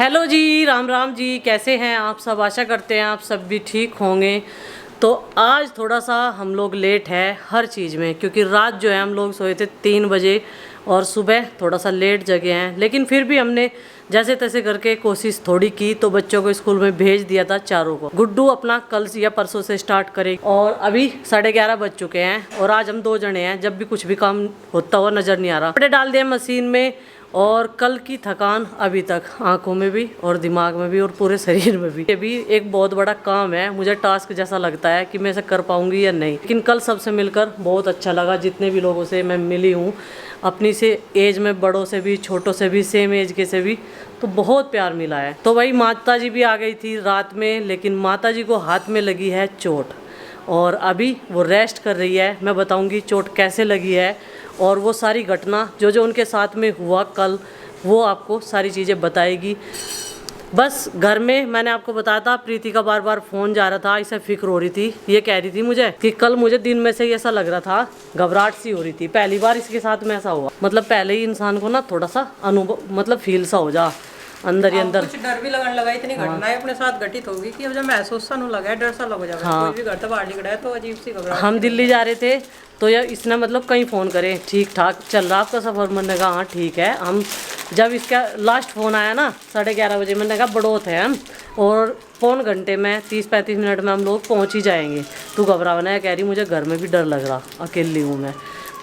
Hello जी, राम राम जी। कैसे हैं आप सब? आशा करते हैं आप सब भी ठीक होंगे। तो आज थोड़ा सा हम लोग लेट है हर चीज़ में, क्योंकि रात जो है हम लोग सोए थे 3 बजे और सुबह थोड़ा सा लेट जगे हैं। लेकिन फिर भी हमने जैसे तैसे करके कोशिश थोड़ी की तो बच्चों को स्कूल में भेज दिया था चारों को। गुड्डू अपना कल या परसों से स्टार्ट करेगी और अभी 11:30 बज चुके हैं और आज हम 2 जने हैं। जब भी कुछ भी काम होता हुआ नज़र नहीं आ रहा। कपड़े डाल दिए मशीन में और कल की थकान अभी तक आंखों में भी और दिमाग में भी और पूरे शरीर में भी। ये भी एक बहुत बड़ा काम है, मुझे टास्क जैसा लगता है कि मैं इसे कर पाऊंगी या नहीं। लेकिन कल सबसे मिलकर बहुत अच्छा लगा। जितने भी लोगों से मैं मिली हूँ, अपनी से एज में बड़ों से भी, छोटों से भी, सेम एज के से भी, तो बहुत प्यार मिला है। तो भाई माता जी भी आ गई थी रात में, लेकिन माता जी को हाथ में लगी है चोट और अभी वो रेस्ट कर रही है। मैं बताऊंगी चोट कैसे लगी है और वो सारी घटना जो जो उनके साथ में हुआ कल, वो आपको सारी चीज़ें बताएगी। बस घर में मैंने आपको बताया था, प्रीति का बार बार फ़ोन जा रहा था, इसे फिक्र हो रही थी। ये कह रही थी मुझे कि कल मुझे दिन में से ही ऐसा लग रहा था, घबराहट सी हो रही थी। पहली बार इसके साथ में ऐसा हुआ। मतलब पहले ही इंसान को ना थोड़ा सा अनुभव, मतलब फील सा हो जा अंदर ही अंदर। कुछ डर भी लगने लगा, इतनी घटनाएं अपने साथ घटित होगी कि अब जब महसूस सा लगा, डर सा लग जाएगा। कोई भी घर से बाहर निकला है तो अजीब सी घबराहट। हम दिल्ली जा रहे थे तो यार इसने मतलब कहीं फ़ोन करे, ठीक ठाक चल रहा आपका सफ़र। मैंने कहा हाँ ठीक है। हम जब इसका लास्ट फ़ोन आया ना 11:30 बजे, मैंने कहा बड़ोत है हम और पौन घंटे में 30-35 मिनट में हम लोग पहुँच ही जाएंगे। तू घबराना है। कह रही मुझे घर में भी डर लग रहा, अकेली हूँ मैं।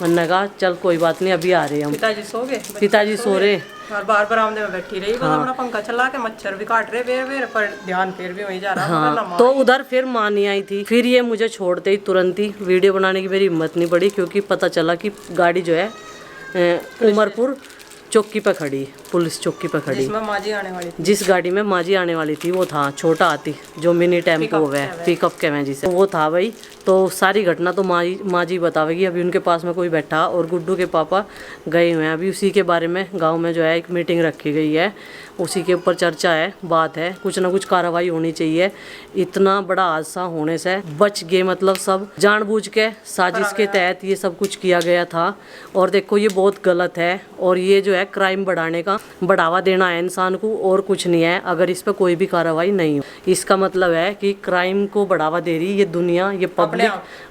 मैंने कहा चल कोई बात नहीं, अभी आ रहे हम। पिताजी सो गए? पिताजी सो रहे और बार बरामदे में बैठी रही। हाँ। अपना पंखा चला के मच्छर भी काट रहे बेर बेर, पर ध्यान फिर भी वहीं जा रहा। हाँ, तो उधर फिर माँ नहीं आई थी। फिर ये मुझे छोड़ते ही तुरंत ही वीडियो बनाने की मेरी हिम्मत नहीं पड़ी, क्योंकि पता चला कि गाड़ी जो है उमरपुर चौकी पे खड़ी, पुलिस चौकी पे खड़ी। जिसमें माँ जी आने वाली थी। जिस गाड़ी में माँ जी आने वाली थी वो था छोटा हाथी, जो मिनी टेम्पो है, पिकअप के में जिसे वो था भाई। तो सारी घटना तो माँ जी बतावेगी। अभी उनके पास में कोई बैठा और गुड्डू के पापा गए हुए हैं। अभी उसी के बारे में गांव में जो है एक मीटिंग रखी गई है, उसी के ऊपर चर्चा है, बात है। कुछ ना कुछ कार्रवाई होनी चाहिए। इतना बड़ा हादसा होने से बच गए, मतलब सब जानबूझ के साजिश के तहत ये सब कुछ किया गया था। और देखो ये बहुत गलत है और ये जो है क्राइम बढ़ाने का बढ़ावा देना है इंसान को, और कुछ नहीं है। अगर इस पर कोई भी कार्रवाई नहीं हो, इसका मतलब है कि क्राइम को बढ़ावा दे रही ये दुनिया, ये पब्लिक,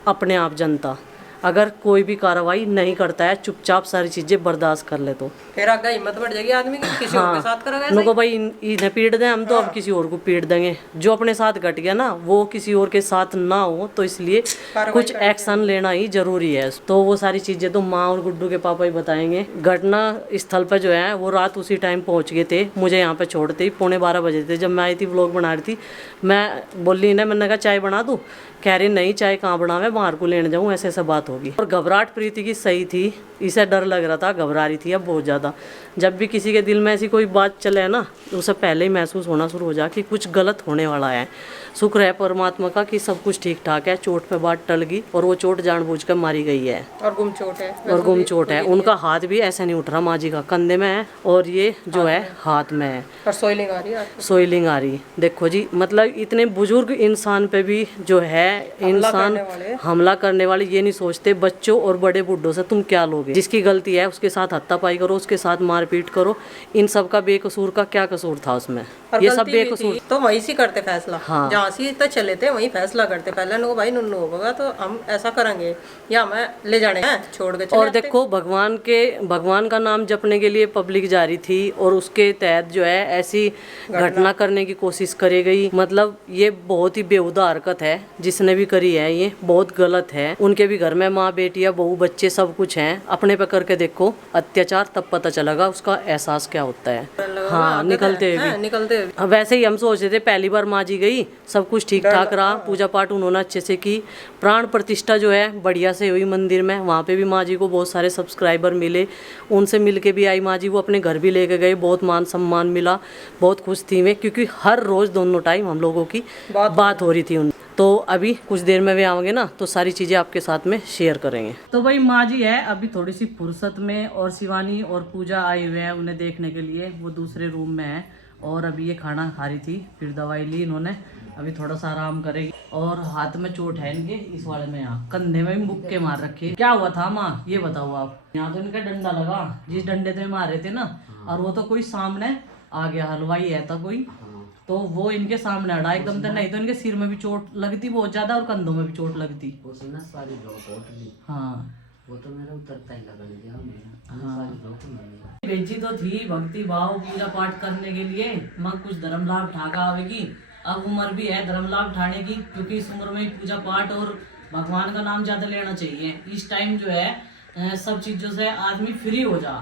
अपने आप जनता। अगर कोई भी कार्रवाई नहीं करता है, चुपचाप सारी चीजें बर्दाश्त कर ले तो फिर आगे हिम्मत बढ़ जाएगी आदमी की, किसी और के साथ करेगा। उनको भाई इन्हें पीट दें हम, तो अब किसी और को पीट देंगे। जो अपने साथ घट गया ना, वो किसी और के साथ ना हो, तो इसलिए कुछ एक्शन लेना ही जरूरी है। तो वो सारी चीजें तो माँ और गुड्डू के पापा ही बताएंगे। घटना स्थल पर जो है वो रात उसी टाइम पहुंच गए थे। मुझे यहाँ पे छोड़ते ही 11:15 बजे थे। जब मैं आई थी व्लॉग बना रही थी, मैं बोली ना, मैंने कहा चाय बना दूँ? कह रही नहीं, चाय कहाँ बनावे, बाहर को लेने जाऊँ, ऐसे ऐसा बात होगी। और घबराहट प्रीति की सही थी, इसे डर लग रहा था, घबरा रही थी अब बहुत ज़्यादा। जब भी किसी के दिल में ऐसी कोई बात चले ना, उसे पहले ही महसूस होना शुरू हो जा कि कुछ गलत होने वाला है। शुक्र है परमात्मा का कि सब कुछ ठीक ठाक है। चोट पे बात टल गई और वो चोट जानबूझकर मारी गई है। और गुम चोट है। और गुम चोट है। उनका हाथ भी ऐसे नहीं उठ रहा, माँ जी का कंधे में है और ये जो है हाथ में है। और सोइलिंग आ रही है। सोइलिंग आ रही। देखो जी, मतलब इतने बुजुर्ग इंसान पे भी जो है इंसान हमला करने वाले ये नहीं सोचते बच्चों और बड़े बूढ़ों से तुम क्या लोगे। जिसकी गलती है उसके साथ हत्तापाई करो, उसके साथ मारपीट करो। इन सब का बेकसूर का क्या कसूर था उसमें? ये सब बेकसूर तो वहीं से करते फैसला। हाँ। जहाँ से तक चले थे वहीं फैसला करते। पहले लोग भाई नुन्नू होगा तो हम ऐसा करेंगे या हमें ले जाने हैं छोड़ के। और देखो भगवान का नाम जपने के लिए पब्लिक जा रही थी और उसके तहत जो है ऐसी घटना करने की कोशिश करी गई। मतलब ये बहुत ही बेहुदा हरकत है जिसने भी करी है, ये बहुत गलत है। उनके भी घर में माँ बेटियां बहू बच्चे सब कुछ हैं। अपने पे करके देखो अत्याचार, तब पता चलेगा उसका एहसास क्या होता है। हाँ, निकलते वैसे ही हम सोच रहे थे, पहली बार माँ जी गई, सब कुछ ठीक ठाक रहा, पूजा पाठ उन्होंने अच्छे से की, प्राण प्रतिष्ठा जो है बढ़िया से हुई मंदिर में। वहाँ पे भी माँ जी को बहुत सारे सब्सक्राइबर मिले, उनसे मिल के भी आई माँ जी। वो अपने घर भी लेके गए, बहुत मान सम्मान मिला, बहुत खुश थी मैं, क्योंकि हर रोज़ दोनों टाइम हम लोगों की बात हो रही थी उन। तो अभी कुछ देर में वे आएंगे ना, तो सारी चीज़ें आपके साथ में शेयर करेंगे। तो भाई माँ जी है अभी थोड़ी सी फुर्सत में, और शिवानी और पूजा आए हुए हैं उन्हें देखने के लिए। वो दूसरे रूम में है और अभी ये खाना खा रही थी, फिर दवाई ली इन्होंने, अभी थोड़ा सा आराम करेगी। और हाथ में चोट है इनके, इस वाले में, यहाँ कंधे में भी मुक्के मार रखे। क्या हुआ था माँ, ये बताओ आप? यहाँ तो इनका डंडा लगा, जिस डंडे से मार रहे थे ना, और वो तो कोई सामने आ गया हलवाई है था कोई, हाँ तो वो इनके सामने अड़ा एकदम से, नहीं तो इनके सिर में भी चोट लगती बहुत ज्यादा और कंधों में भी चोट लगती। उसने ना सारी रोक उठ ली। हाँ वो तो मेरा उतरता ही लगा दिया मेरा, सारी रोक मैंने। बेची तो थी भक्ति भाव पूजा पाठ करने के लिए, माँ कुछ धर्म लाभ ठाका आवेगी। अब उम्र भी है धर्म लाभ ठाने की, क्योंकि इस उम्र में पूजा पाठ और भगवान का नाम ज्यादा लेना चाहिए। इस टाइम जो है सब चीजों से आदमी फ्री हो जा,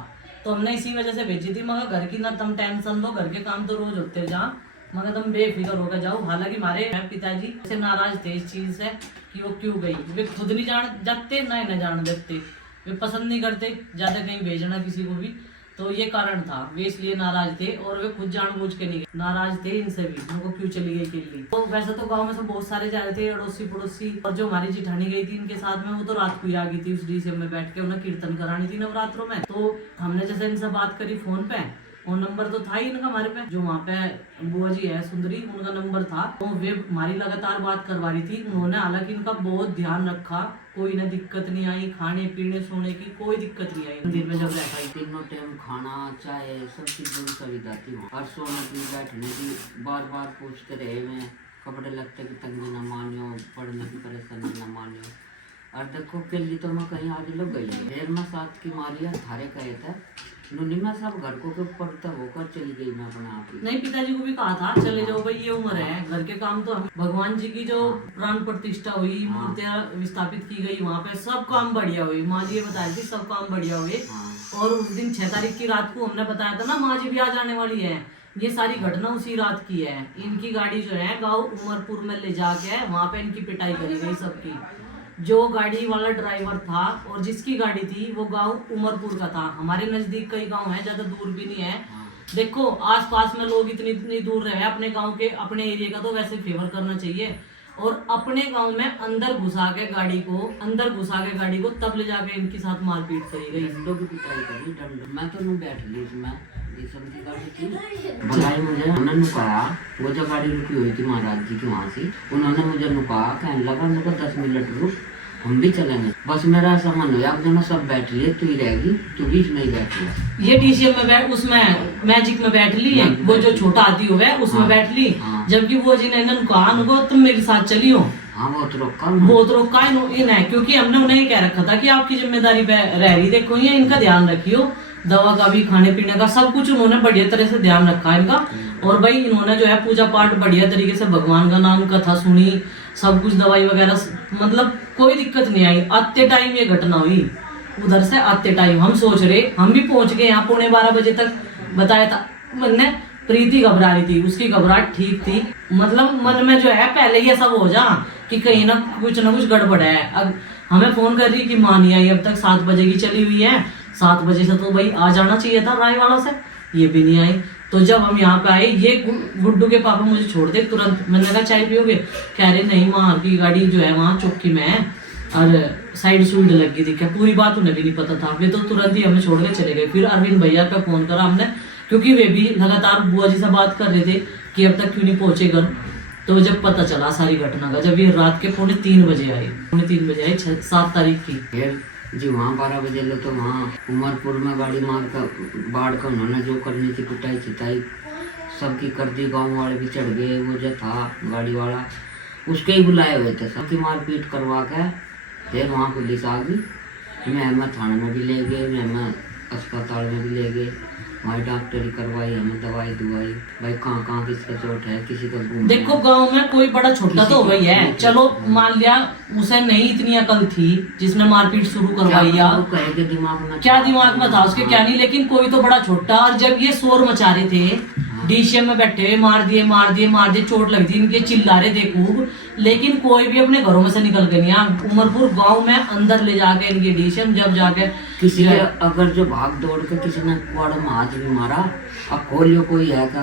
तो हमने इसी वजह से भेजी थी। मगर घर की ना तुम टेंशन लो, घर के काम तो रोज होते जा, मगर तुम बेफिक्र होकर जाओ। हालांकि हमारे पिताजी से नाराज थे इस चीज से कि वो क्यों गई। वे खुद नहीं जान जाते ना ही न जान देते, वे पसंद नहीं करते ज्यादा कहीं भेजना किसी को भी, तो ये कारण था। वे इसलिए नाराज थे और वे खुद जानबूझ के नहीं गए, नाराज थे इनसे भी, उनको क्यों चली गई अकेली। तो वैसे तो गांव में से बहुत सारे जा रहे थे, अड़ोसी पड़ोसी, और जो हमारी जिठानी गई थी इनके साथ में, वो तो रात को ही आ गई थी उस डीसीएम में बैठ के, उन्हें कीर्तन करानी थी नवरात्रों में। तो हमने जैसे इनसे बात करी फोन पे, और नंबर तो था ही इनका हमारे पे, जो वहाँ पे बुआ जी है सुंदरी, उनका नंबर था, तो वे हमारी लगातार बात करवा रही थी। उन्होंने हालांकि इनका बहुत ध्यान रखा, कोई ना दिक्कत नहीं आई, खाने पीने सोने की कोई दिक्कत नहीं आई मंदिर में जब रहता ही। तीनों टाइम खाना चाय सब चीज़ों की सुविधा थी वहाँ, और सोने की बैठने की बार बार पूछते रहे। मैं कपड़े लगते की तंगी न मानियो, पढ़ने की परेशानी न मानियो। और देखो के लिए तो मैं कहीं आगे लोग गई ढेर में साथ की मारिया थारे कहे थे नुनी में सब घर को पड़ता होकर चली गई मैं अपने आप ही। नहीं, पिताजी को भी कहा था चले जाओ भाई, ये उम्र है, घर के काम तो भगवान जी की जो प्राण प्रतिष्ठा हुई, मूर्तियां विस्थापित की गई वहाँ पे, सब काम बढ़िया हुई। माँ जी ये बता रही थी सब काम बढ़िया हुए। और उस दिन 6 तारीख की रात को हमने बताया था ना माँ जी भी आ जाने वाली है, ये सारी घटना उसी रात की है। इनकी गाड़ी जो है गाँव उमरपुर में ले जाके वहाँ पे इनकी पिटाई करी गई सबकी। जो गाड़ी वाला ड्राइवर था और जिसकी गाड़ी थी वो गांव उमरपुर का था। हमारे नजदीक कई गांव है, ज्यादा दूर भी नहीं है। देखो आसपास में लोग इतनी दूर रहे अपने गांव के, अपने एरिया का तो वैसे फेवर करना चाहिए। और अपने गांव में अंदर घुसा के गाड़ी को तब ले जाके इनके साथ मारपीट करी गई। डंडों की पिटाई करी, डंडों। मैं तो नहीं बैठ ली इसमें, की गाड़ी थी बुलाई मुझे, उन्होंने नुकाया। वो जो गाड़ी रुकी हुई थी महाराज जी की वहाँ से, उन्होंने मुझे नुकाया, कहने लगा मेरे को 10 मिनट रुक, हम भी चलेंगे। बस मेरा ऐसा मन हुआ, अब दोनों सब बैठ लिए, तू ही रहेगी, तू बीच में ही बैठ लिया। ये डीसीएम में बैठ, उसमें मैजिक में बैठ ली है, वो जो छोटा हाथी हुआ है उसमें बैठ ली। जबकि वो जी ने कहा उनको तुम मेरे साथ चलियो। हाँ वो तो रोका इन है, क्योंकि हमने उन्हें ये कह रखा था कि आपकी जिम्मेदारी पे रह रही, देखो ये इनका ध्यान रखियो, दवा का भी, खाने पीने का, सब कुछ उन्होंने बढ़िया तरह से ध्यान रखा है इनका। और भाई इन्होंने जो है पूजा पाठ बढ़िया तरीके से, भगवान का नाम, कथा सुनी, सब कुछ, दवाई वगैरह, मतलब कोई दिक्कत नहीं आई। आते टाइम ये घटना हुई, उधर से आते टाइम हम सोच रहे, हम भी पहुंच गए यहाँ 11:15 बजे तक बताया था मैंने। प्रीति घबरा रही थी, उसकी घबराहट ठीक थी, मतलब मन में जो है पहले ही ऐसा हो जा कि कहीं ना कुछ गड़बड़ है। अब हमें फोन कर रही कि माँ नहीं आई अब तक, 7 बजे की चली हुई है, 7 बजे से तो भाई आ जाना चाहिए था राय वालों से, ये भी नहीं आई। तो जब हम यहाँ पे आए, ये गुड्डू के पापा मुझे छोड़ दे तुरंत। मैंने कहा चाय पियोगे? कह रहे नहीं माँ की गाड़ी जो है वहाँ चौकी में है और साइड सुइड लगी थी। क्या पूरी बात उन्हें भी नहीं पता था, वे तो तुरंत ही हमें छोड़ के चले गए। फिर अरविंद भैया पे फोन करा हमने, क्योंकि वे भी लगातार बुआ जी से बात कर रहे थे कि अब तक क्यों नहीं पहुंचे घर। तो जब पता चला सारी घटना का, जब ये रात के 3:45 बजे आए, 7 तारीख की, फिर जी वहाँ 12 बजे लो तो वहाँ उमरपुर में गाड़ी मार कर बाढ़ का उन्होंने जो करनी थी पिटाई चिताई सबकी कर दी। गाँव वाले भी चढ़ गए, वो जो था गाड़ी वाला उसके ही बुलाए हुए थे, सबकी मारपीट करवा के फिर वहाँ पुलिस आ गई। मैं थाने में भी ले गए, मैं अस्पताल में भी ले गए, हमारी डॉक्टरी करवाई, हमें दवाई दुआई। भाई कहाँ किसका चोट है, किसी का घूम। देखो गांव में कोई बड़ा छोटा तो हो गई है, चलो मान लिया उसे नहीं इतनी अकल थी जिसने मारपीट शुरू करवाई, या दिमाग में क्या दिमाग में था उसके क्या नहीं, लेकिन कोई तो बड़ा छोटा। और जब ये शोर मचा रहे थे डीसीएम में बैठे हुए, मार दिए, चोट लग दी, इनके चिल्ला रहे थे खूब, लेकिन कोई भी अपने घरों में से निकल के नहीं। उमरपुर गांव में अंदर ले जाके इनके डीसीएम जब जाके किसी ने अगर जो भाग दौड़ के किसी ने कुआड़ में हाथ भी मारा, अब खोलियो कोई है क्या,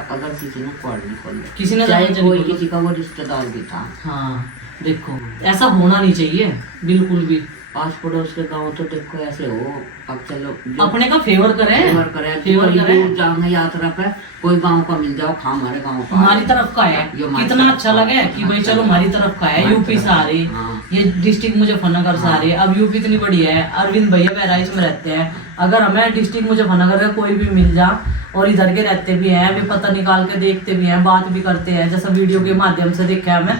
अगर किसी ने कुआड़ नहीं खोलिया, किसी ने कोई किसी का वो रिश्तेदार भी था। हाँ देखो ऐसा होना नहीं चाहिए बिल्कुल भी। पास पड़ोस के गाँव तो देखो ऐसे हो, अब चलो अपने का फेवर करें, जाओगे यात्रा पे, कोई गांव का मिल जाओ, खा हमारे गांव का, हमारी तरफ का है, कितना अच्छा लगे कि भाई चलो हमारी तरफ का है, यूपी से आ रहे ये डिस्ट्रिक्ट मुजफ्फरनगर से आ रही है। अब यूपी इतनी बड़ी है, अरविंद भैया बहराइच में रहते हैं, अगर हमें डिस्ट्रिक्ट मुजफ्फरनगर का कोई भी मिल जा और इधर के रहते भी हैं, वे पता निकाल के देखते भी हैं, बात भी करते हैं, जैसा वीडियो के माध्यम से देखा हमें,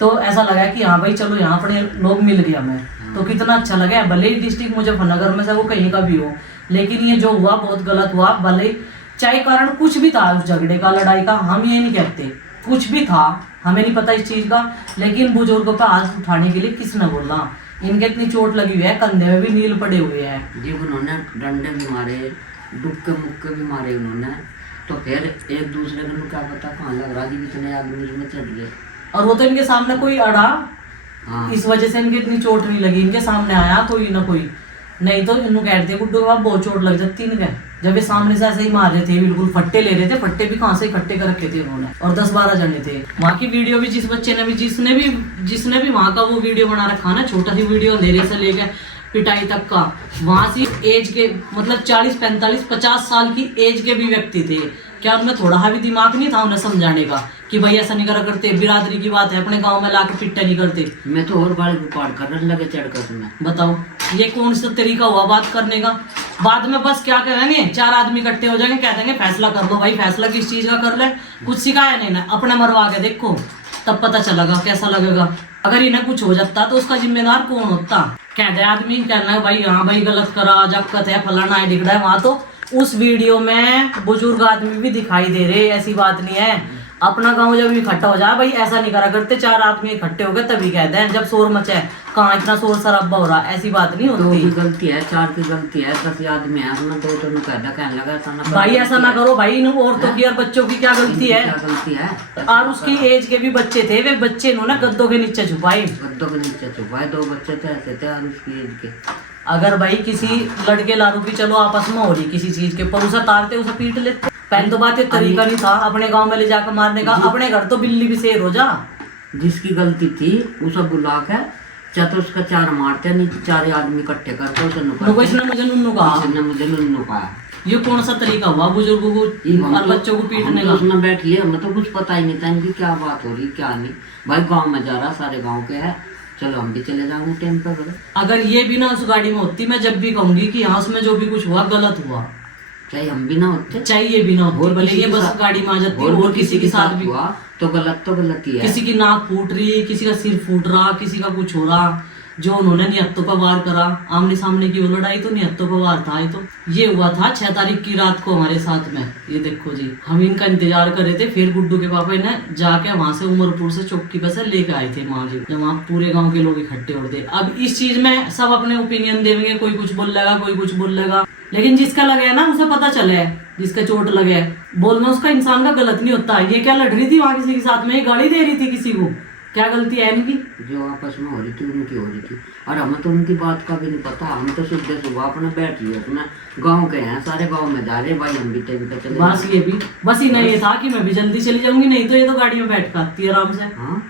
तो ऐसा लगा कि हाँ भाई चलो यहाँ अपने लोग मिल गए हमें, तो कितना अच्छा लगा। भले ही डिस्ट्रिक्ट मुजफ्फरनगर में से वो कहीं का भी हो, लेकिन ये जो हुआ बहुत गलत हुआ। भले चाहे कारण कुछ भी था उस झगड़े का, लड़ाई का, हम ये नहीं कहते, कुछ भी था, हमें नहीं पता इस चीज का, लेकिन बुजुर्गों पे हाथ उठाने के लिए किसने बोला। इनके इतनी चोट लगी हुई है, कंधे में भी नील पड़े हुए हैं जी, उन्होंने डंडे भी मारे, डुक्के मुक्के भी मारे उन्होंने, तो फिर एक दूसरे को क्या पता कहाँ लग रहा जी, इतने आदमी में चढ़ गए। और वो तो इनके सामने कोई अड़ा, हाँ। इस वजह से इनकी इतनी चोट नहीं लगी, इनके सामने आया कोई ना कोई, नहीं तो इन्हों कहते गुड्डू के बाद बहुत चोट लग जाती इनके। जब ये सामने से ऐसे ही मार रहे थे, बिल्कुल फट्टे ले रहे थे, फट्टे भी कहाँ से इकट्ठे कर रखे थे उन्होंने, और 10-12 जने थे। वहाँ की वीडियो भी जिस बच्चे ने भी जिसने भी वहाँ का वो वीडियो बना रखा ना, छोटा सी वीडियो अंधेरे से लेकर पिटाई तक का, वहाँ से एज के मतलब 40, 45, 50 साल की एज के भी व्यक्ति थे। क्या उनमें थोड़ा भी दिमाग नहीं था उन्हें समझाने का कि भाई ऐसा नहीं करा करते, बिरादरी की बात है, अपने गांव में लाके पिट्टा नहीं करते। मैं तो और बड़े गुपाड़ करने लगे चढ़कर तुम्हें। बताओ ये कौन सा तरीका हुआ बात करने का। बाद में बस क्या कहेंगे, 4 आदमी इकट्ठे हो जाएंगे, कह देंगे फैसला कर लो भाई, फैसला किस चीज का कर ले, कुछ सिखाया नहीं ना, अपने मरवा के देखो तब पता चलेगा कैसा लगेगा। अगर इन्हें कुछ हो जाता तो उसका जिम्मेदार कौन होता। कह दे आदमी, कहना है भाई हाँ भाई गलत करा, जक्कत है, फलाना है, ढिकड़ा है। वहां तो उस वीडियो में बुजुर्ग आदमी भी दिखाई दे रहे, ऐसी बात नहीं है। अपना गांव जब इकट्ठा हो जाए, भाई ऐसा नहीं करा करते, 4 आदमी इकट्ठे हो गए तभी कहते हैं, जब शोर मचा है, कहाँ इतना शोर शराबा हो रहा, ऐसी बात नहीं दो होती। की गलती है, 4 की गलती है, 10 आदमी है, उसमें 2 तो कहने लगा ऐसा ना भाई ऐसा ना करो भाई, इन औरतों की और बच्चों की क्या गलती है। क्या गलती है। और उसकी एज के भी बच्चे थे, वे बच्चे इन्होंने गद्दों के नीचे छुपाए, गद्दों के नीचे छुपाए, 2 बच्चे थे ऐसे थे, और उसकी एज के। अगर भाई किसी लड़के लारू की चलो आपस में हो रही किसी चीज के, पर उसे तारते उसे पीट लेते। पहले तो बात ये तरीका नहीं था अपने गांव में ले जाकर मारने का, अपने घर तो बिल्ली भी शेर हो जा। जिसकी गलती थी उसे बुला के चाहे तो उसका 4 मारते, नहीं तो 4 आदमी इकट्ठे करते उसे इसने मुझे नुन्नू कहा, इसने मुझे नुन्नू कहा। ये कौन सा तरीका हुआ बुजुर्गों को और बच्चों को पीटने का। उसमें बैठ लिया, हमें तो कुछ पता ही नहीं था इनकी क्या बात हो रही क्या नहीं। भाई गाँव में जा रहा, सारे गाँव के है, चलो हम भी चले जाएंगे टाइम पर। अगर ये भी ना उस गाड़ी में होती, मैं जब भी कहूंगी कि यहाँ उसमें जो भी कुछ हुआ गलत हुआ, चाहे हम भी ना होते, चाहे ये भी ना होती, भले ये बस गाड़ी में आ जाती और किसी के साथ भी हुआ तो गलत ही है। किसी की नाक फूट रही, किसी का सिर फूट रहा, किसी का कुछ हो रहा, जो उन्होंने निहत्तों पर वार करा, आमने सामने की वो लड़ाई तो निहत्तों पर वार था। ये हुआ था 6 तारीख की रात को हमारे साथ में। ये देखो जी, हम इनका इंतजार कर रहे थे, फिर गुड्डू के पापा ने जाके वहां से उमरपुर से चौकी पे से लेके आए थे माँ जी, जब वहाँ पूरे गांव के लोग इकट्ठे हो थे। अब इस चीज में सब अपने ओपिनियन देंगे, कोई कुछ बोलेगा, कोई कुछ बोलेगा, लेकिन जिसका लगे है ना उसे पता चले, जिसका चोट लगे, बोलना उसका इंसान का गलत नहीं होता। ये क्या लड़ रही थी वहां किसी के साथ में, गाड़ी दे रही थी किसी को, क्या गलती है इनकी। जो आपस में हो रही थी उनकी हो रही थी, और हमें तो उनकी बात का भी नहीं पता। हम तो सुबह सुबह अपने बैठ लिए, अपने गांव के हैं, सारे गांव में जा रहे भाई, हम भी टाइम पे चले। बस ये भी बस इन्हें ये था कि मैं भी जल्दी चली जाऊंगी, नहीं तो ये तो गाड़ी में बैठ कर आती है आराम से। हाँ